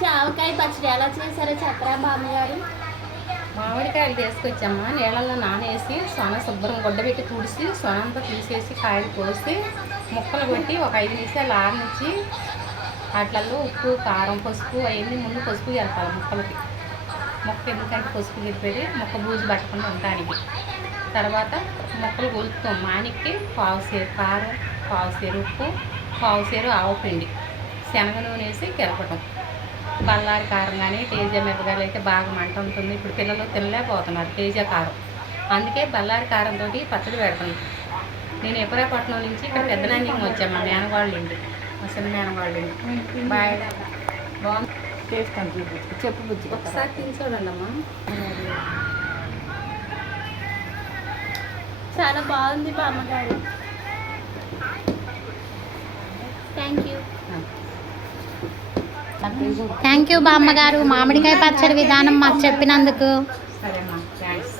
మంచి ఆవకాయ పచ్చడి ఎలా చేశారో చెప్పరా బామ్మగారు? మామిడికాయలు తీసుకొచ్చామ్మా, నీళ్ళల్లో నానేసి సొన శుభ్రం గుడ్డబెట్టి తుడిసి సొనంతా తీసేసి కాయలు కోసి ముక్కలు కొట్టి ఒక 5 నిమిషాలు ఆరనిచ్చి వాటిల్లో ఉప్పు కారం పసుపు అవన్నీ ముందు పసుపు కలపాలి ముక్కలకి. ముక్క ఎందుకంటే పసుపు గిరిపెట్టి ముక్క బూజు పట్టకుండా ఉండడానికి. తర్వాత ముక్కలు కొలుపుతాం. మానికి పావుసేరు కారం, పావుసేరు ఉప్పు, పావుసేరు ఆవపిండి, శనగ నూనె వేసి కిరపటం. బల్లారి కారం కానీ తేజ మిరపకాయలు అయితే బాగా మంట ఉంటుంది. ఇప్పుడు పిల్లలు తినలేకపోతున్నారు తేజ కారం, అందుకే బల్లారి కారంతో పచ్చడి పెడతాను. నేను ఎప్పురాపట్నం నుంచి ఇక్కడ పెద్దనాంగికి వచ్చాను, మా మేనవాళ్ళ ఇంటి, మా చిన్న మేనవాళ్ళ ఇంటి. బాయ్, బాగుంది. టేస్ట్ అని చెప్పు బుజ్జి, ఒకసారి తిని చూడండి అమ్మా. చాలా బాగుంది బామ్మగారు. థ్యాంక్ యూ బామ్మగారు, మామిడికాయ పచ్చడి విధానం మాకు చెప్పినందుకు. సరేమ్మా, థ్యాంక్స్.